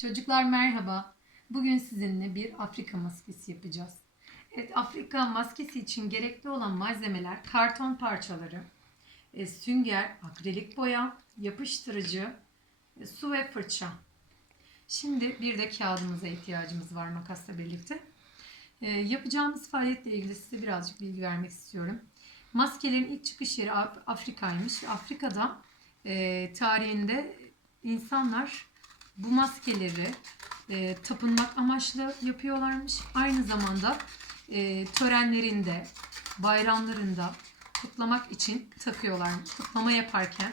Çocuklar merhaba. Bugün sizinle bir Afrika maskesi yapacağız. Evet, Afrika maskesi için gerekli olan malzemeler karton parçaları, e, sünger, akrilik boya, yapıştırıcı, e, su ve fırça. Şimdi bir de kağıdımıza ihtiyacımız var makasla birlikte. E, yapacağımız faaliyetle ilgili size birazcık bilgi vermek istiyorum. Maskelerin ilk çıkış yeri Af- Afrika'ymış Afrika'da tarihinde insanlar bu maskeleri e, tapınmak amaçlı yapıyorlarmış. Aynı zamanda e, törenlerinde, bayramlarında kutlamak için takıyorlarmış. Kutlama yaparken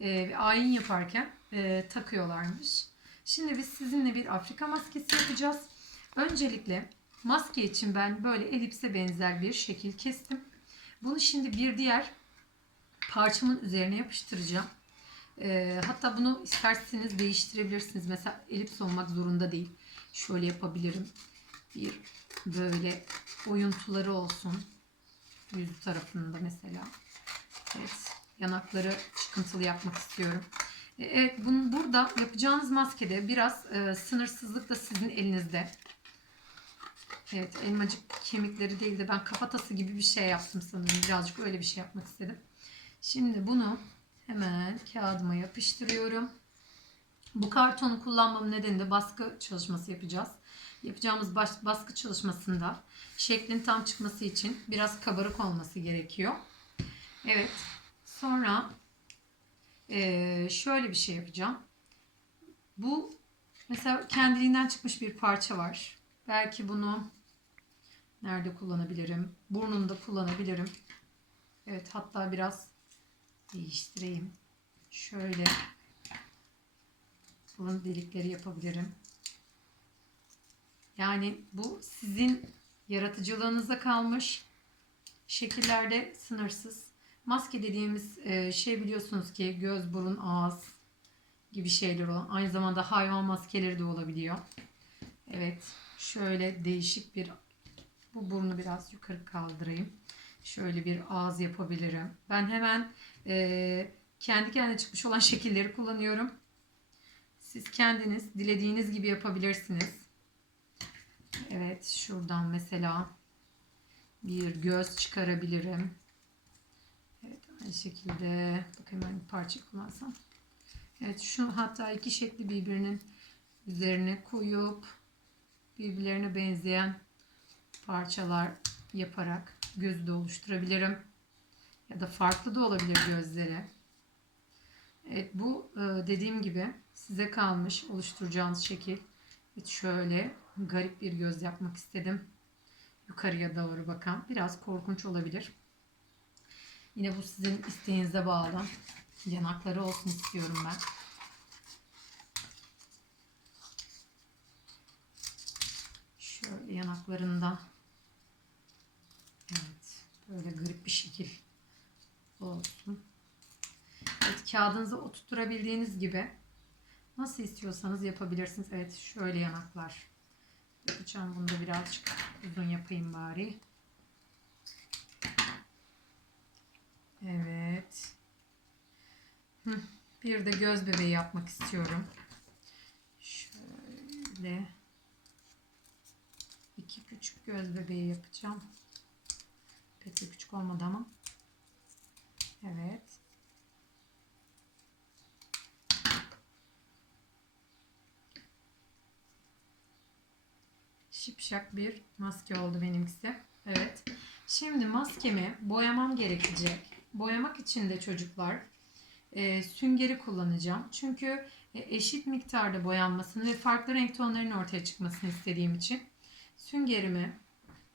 e, ve ayin yaparken e, takıyorlarmış. Şimdi biz sizinle bir Afrika maskesi yapacağız. Öncelikle maske için ben böyle elipse benzer bir şekil kestim. Bunu şimdi bir diğer parçamın üzerine yapıştıracağım. Ee, hatta bunu isterseniz değiştirebilirsiniz. Mesela elips olmak zorunda değil. Şöyle yapabilirim. Bir böyle oyuntuları olsun. Yüzü tarafında mesela. Evet. Yanakları çıkıntılı yapmak istiyorum. Ee, Evet, bunu burada yapacağınız maskede biraz e, sınırsızlık da sizin elinizde. Evet, elmacık kemikleri değil de ben kafatası gibi bir şey yaptım sanırım. Birazcık öyle bir şey yapmak istedim. Şimdi bunu Hemen kağıdıma yapıştırıyorum. Bu kartonu kullanmamın nedeni de baskı çalışması yapacağız. Yapacağımız baskı çalışmasında şeklin tam çıkması için biraz kabarık olması gerekiyor. Evet. Sonra eee, şöyle bir şey yapacağım. Bu mesela kendiliğinden çıkmış bir parça var. Belki bunu nerede kullanabilirim? Burnunda kullanabilirim. Evet hatta biraz değiştireyim. Şöyle burun delikleri yapabilirim. Yani bu sizin yaratıcılığınıza kalmış. Şekillerde sınırsız. Maske dediğimiz e, şey biliyorsunuz ki göz, burun, ağız gibi şeyler olan. Aynı zamanda hayvan maskeleri de olabiliyor. Evet. Şöyle değişik bir bu burnu biraz yukarı kaldırayım. Şöyle bir ağız yapabilirim. Ben hemen e, kendi kendine çıkmış olan şekilleri kullanıyorum. Siz kendiniz dilediğiniz gibi yapabilirsiniz. Evet şuradan mesela bir göz çıkarabilirim. Evet aynı şekilde bakayım ben bir parça kullansam. Evet şu hatta iki şekli birbirinin üzerine koyup birbirlerine benzeyen parçalar yaparak gözü de oluşturabilirim. Ya da farklı da olabilir gözleri. Evet bu e, dediğim gibi size kalmış oluşturacağınız şekil. Evet, şöyle garip bir göz yapmak istedim. Yukarıya doğru bakan. Biraz korkunç olabilir. Yine bu sizin isteğinize bağlı. Yanakları olsun istiyorum ben. Şöyle yanaklarında Evet. Bir şekil olsun. Evet kağıdınıza oturtturabildiğiniz gibi nasıl istiyorsanız yapabilirsiniz. Evet şöyle yanaklar yapacağım. Bunu da birazcık uzun yapayım bari. Evet. Bir de göz bebeği yapmak istiyorum. Şöyle iki küçük göz bebeği yapacağım. Pek de küçük olmadı ama. Evet. Şipşak bir maske oldu benimkisi. Evet. Şimdi maskemi boyamam gerekecek. Boyamak için de çocuklar e, süngeri kullanacağım. Çünkü e, eşit miktarda boyanmasını ve farklı renk tonlarının ortaya çıkmasını istediğim için süngerimi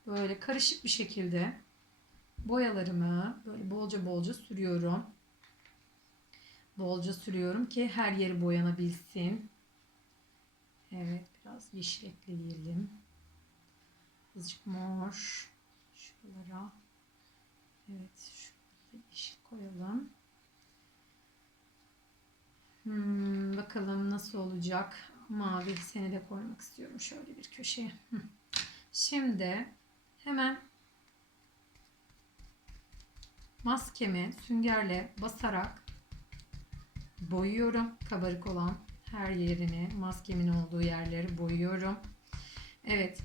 böyle karışık bir şekilde boyalarımı böyle bolca bolca sürüyorum. Bolca sürüyorum ki her yeri boyanabilsin. Evet biraz yeşil ekleyelim. Azıcık mor. Şuralara. Evet şurada yeşil koyalım. Hmm, bakalım nasıl olacak. Mavi seni de koymak istiyorum şöyle bir köşeye. Şimdi hemen maskemi süngerle basarak boyuyorum kabarık olan her yerini, maskemin olduğu yerleri boyuyorum. Evet.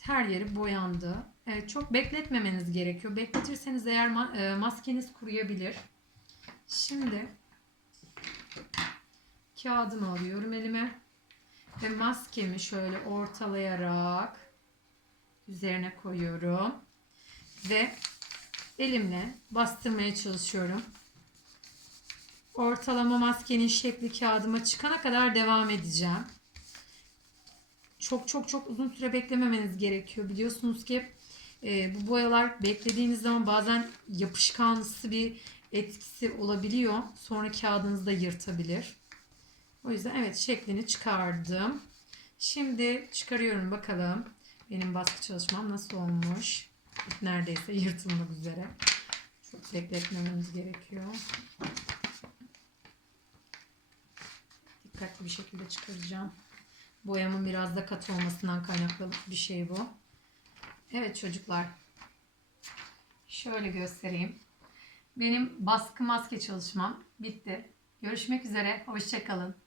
Her yeri boyandı. Evet, çok bekletmemeniz gerekiyor. Bekletirseniz eğer e, maskeniz kuruyabilir. Şimdi kağıdımı alıyorum elime ve maskemi şöyle ortalayarak üzerine koyuyorum ve elimle bastırmaya çalışıyorum. Ortalama maskenin şekli kağıdıma çıkana kadar devam edeceğim. Çok çok çok uzun süre beklememeniz gerekiyor. Biliyorsunuz ki e, bu boyalar beklediğiniz zaman bazen yapışkanlısı bir etkisi olabiliyor. Sonra kağıdınızı da yırtabilir. O yüzden evet şeklini çıkardım. Şimdi çıkarıyorum bakalım. Benim baskı çalışmam nasıl olmuş. Neredeyse yırtılmak üzere. Çok bekletmememiz gerekiyor. Dikkatli bir şekilde çıkaracağım. Boyamın biraz da katı olmasından kaynaklı bir şey bu. Evet çocuklar. Şöyle göstereyim. Benim baskı maske çalışmam bitti. Görüşmek üzere. Hoşçakalın.